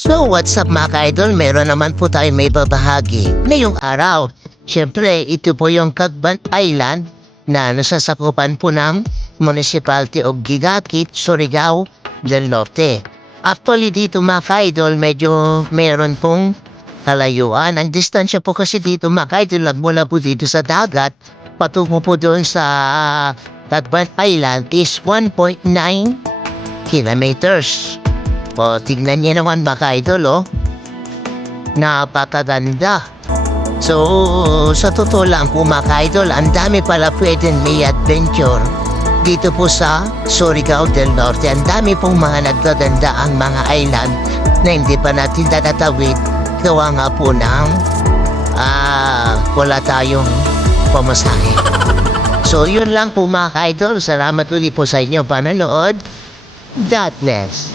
So what's up mga ka-idol? Meron naman po tayo may babahagi ngayong araw. Siyempre, ito po yung Cagban Island na nasasakupan po ng Municipality of Gigakit, Surigao del Norte. Actually dito mga ka-idol, medyo meron pong kalayuan. Ang distansya po kasi dito mga ka-idol, mula po dito sa dagat, patungo po doon sa Cagban Island is 1.9 kilometers. O, tignan niyo naman mga idol, oh. Napakaganda. So, sa totoo lang po mga idol, ang dami pala pwedeng may adventure dito po sa Surigao del Norte. Ang dami pong mga nagdadanda ang mga island na hindi pa natin dadatawid. Gawa nga po ng ah, wala tayong pamasahe. So, yun lang po mga idol. Salamat ulit po sa inyo pananood. God bless.